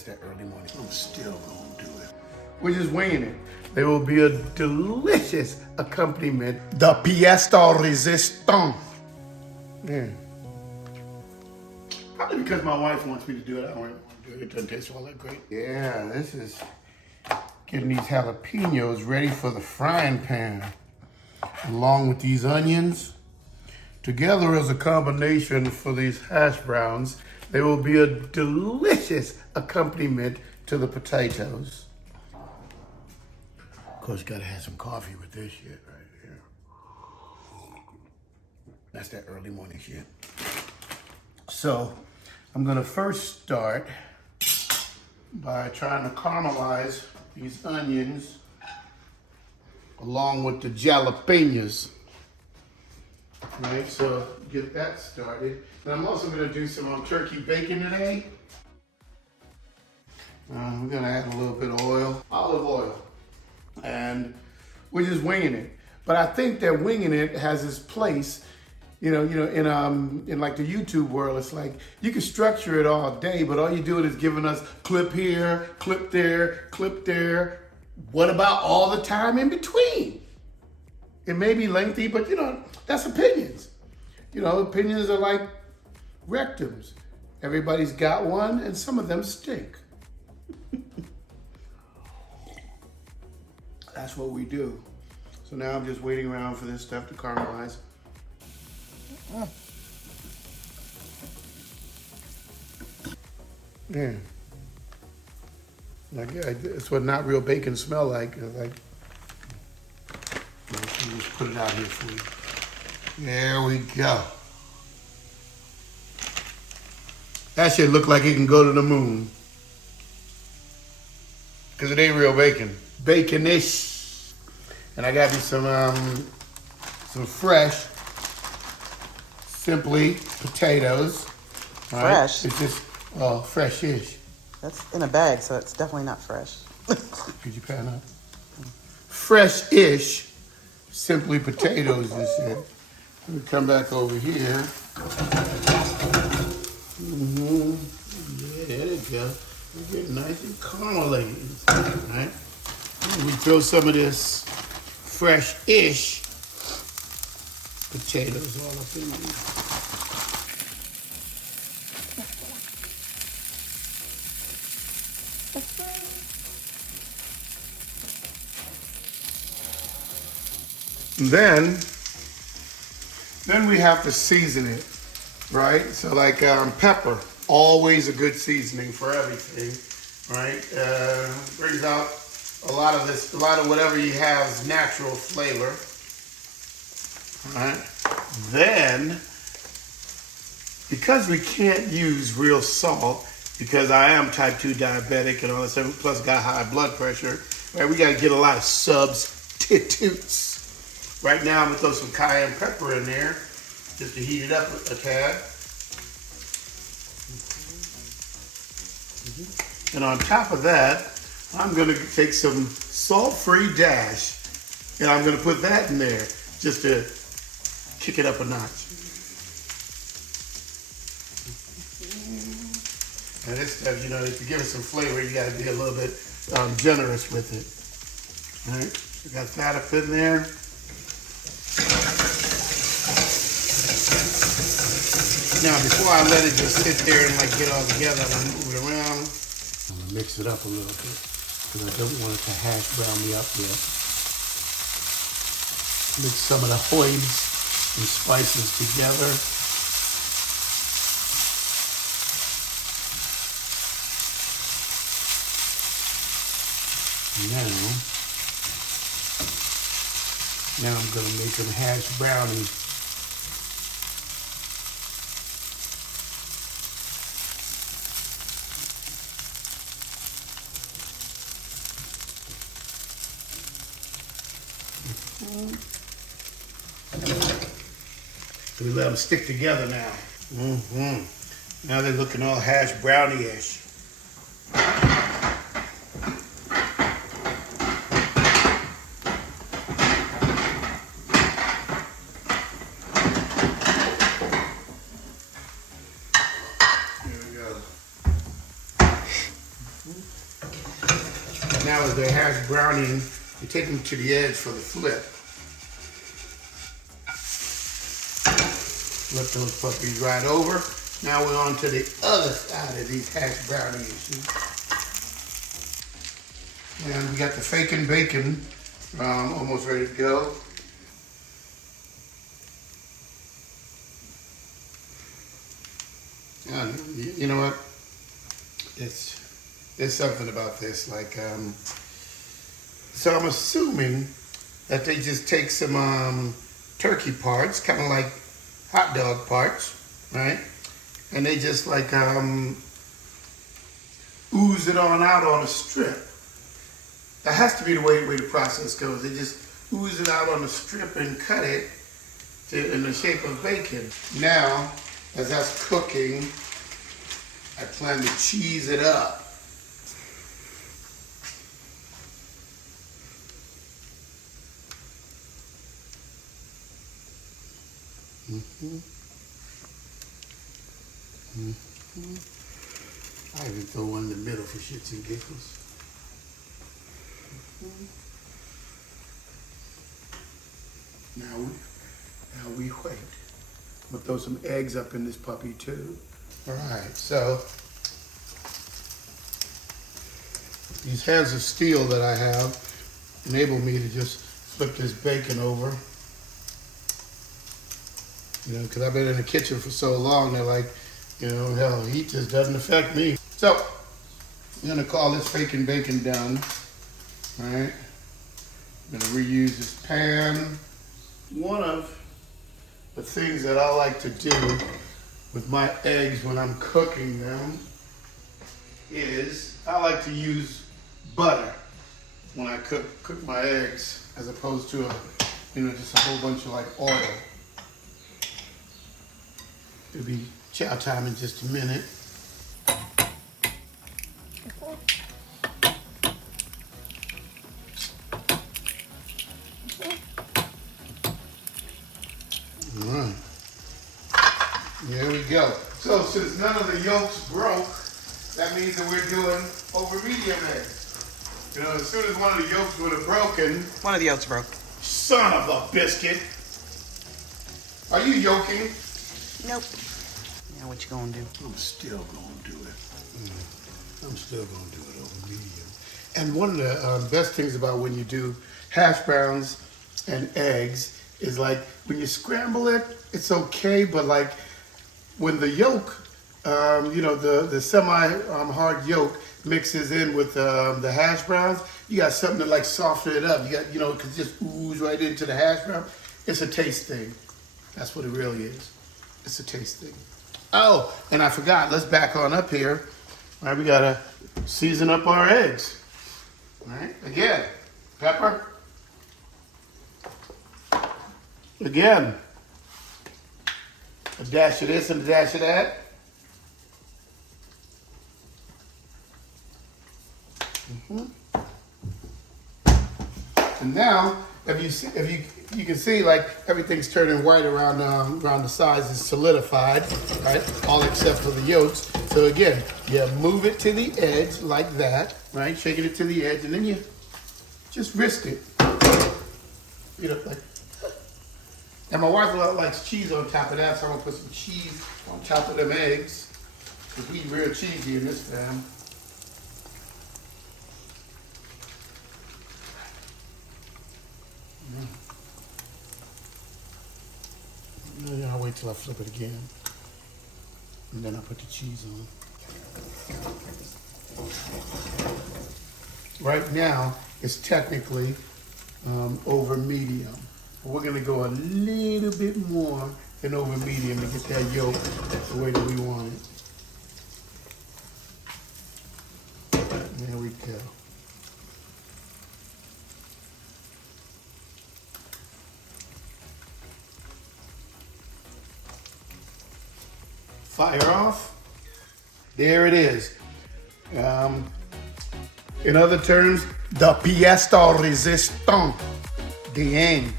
That's that early morning. I'm still gonna do it. We're just winging it. There will be a delicious accompaniment. The pièce de résistance. Man. Probably because my wife wants me to do it. I don't really want to do it. It doesn't taste all that great. Yeah, this is getting these jalapenos ready for the frying pan. Along with these onions. Together as a combination for these hash browns, they will be a delicious accompaniment to the potatoes. Of course, you gotta have some coffee with this shit right here. That's that early morning shit. So, I'm gonna first start by trying to caramelize these onions along with the jalapenos. Right, so get that started. And I'm also gonna do some turkey bacon today. We're gonna add a little bit of oil, olive oil. And we're just winging it. But I think that winging it has its place, in like the YouTube world. It's like you can structure it all day, but all you're doing is giving us clip here, clip there, clip there. What about all the time in between? It may be lengthy, but that's opinions. Opinions are like rectums. Everybody's got one, and some of them stink. That's what we do. So now I'm just waiting around for this stuff to caramelize. Yeah. It's what not real bacon smell like. Let me just put it out here for you. There we go. That shit look like it can go to the moon. Cause it ain't real bacon. Baconish. And I got me some fresh, simply potatoes. Fresh? It's just, fresh-ish. That's in a bag, so it's definitely not fresh. Could you pan up? Fresh-ish, simply potatoes and shit. Let me come back over here. Yeah, there you go. We're getting nice and caramelized, right? And we throw some of this fresh-ish potatoes all up in there. Then we have to season it, right? So like pepper, always a good seasoning for everything, right? Brings out a lot of whatever you have's natural flavor, right? Then, because we can't use real salt, because I am type 2 diabetic and all that stuff, plus got high blood pressure, right? We gotta get a lot of substitutes. Right now, I'm gonna throw some cayenne pepper in there just to heat it up a tad. And on top of that, I'm gonna take some salt-free dash and I'm gonna put that in there just to kick it up a notch. And this stuff, to give it some flavor, you gotta be a little bit generous with it. All right, so got that up in there. Now, before I let it just sit there and get all together, I'm gonna move it around. I'm gonna mix it up a little bit because I don't want it to hash brown me up yet. Mix some of the herbs and spices together. Now I'm gonna make them hash brownies. So we let them stick together now. Now they're looking all hash brownie-ish. Now as they're hash browning, you take them to the edge for the flip. Flip those puppies right over. Now we're on to the other side of these hash browning issues. And we got the fakin' bacon almost ready to go. You know what? There's something about this. Like, so I'm assuming that they just take some turkey parts, kind of like hot dog parts, right? And they just like ooze it on out on a strip. That has to be the way the process goes. They just ooze it out on a strip and cut it in the shape of bacon. Now, as that's cooking, I plan to cheese it up. I even throw one in the middle for shits and giggles. Now we wait. We'll throw some eggs up in this puppy too. All right, so these hands of steel that I have enable me to just flip this bacon over. You know, because I've been in the kitchen for so long, they're like, you know, hell, heat just doesn't affect me. So, I'm gonna call this fakin' bacon done, all right? I'm gonna reuse this pan. One of the things that I like to do with my eggs when I'm cooking them is I like to use butter when I cook my eggs, as opposed to just a whole bunch of like oil. It'll be chow time in just a minute. All right. There we go. So since none of the yolks broke, that means that we're doing over medium eggs. You know, as soon as one of the yolks would have broken. One of the yolks broke. Son of a biscuit. Are you yolking? Nope. Now what you gonna do? I'm still gonna do it. I'm still gonna do it over medium. And one of the best things about when you do hash browns and eggs is like when you scramble it, it's okay, but like when the yolk, the semi-hard yolk mixes in with the hash browns, you got something to like soften it up. You got, cause just ooze right into the hash brown. It's a taste thing. That's what it really is. It's a taste thing. Oh, and I forgot, let's back on up here. All right, we gotta season up our eggs. All right, again, pepper. Again, a dash of this and a dash of that. And now, if you can see, like everything's turning white around the sides, it's solidified, right? All except for the yolks. So again, you move it to the edge like that, right? Shaking it to the edge, and then you just whisk it. Like. And my wife likes cheese on top of that, so I'm gonna put some cheese on top of them eggs, because we eat real cheesy in this fam. I'll wait till I flip it again. And then I'll put the cheese on. Right now, it's technically over medium. But we're gonna go a little bit more than over medium to get that yolk the way that we want it. There we go. Fire off. There it is. In other terms, the pièce de résistance, the end.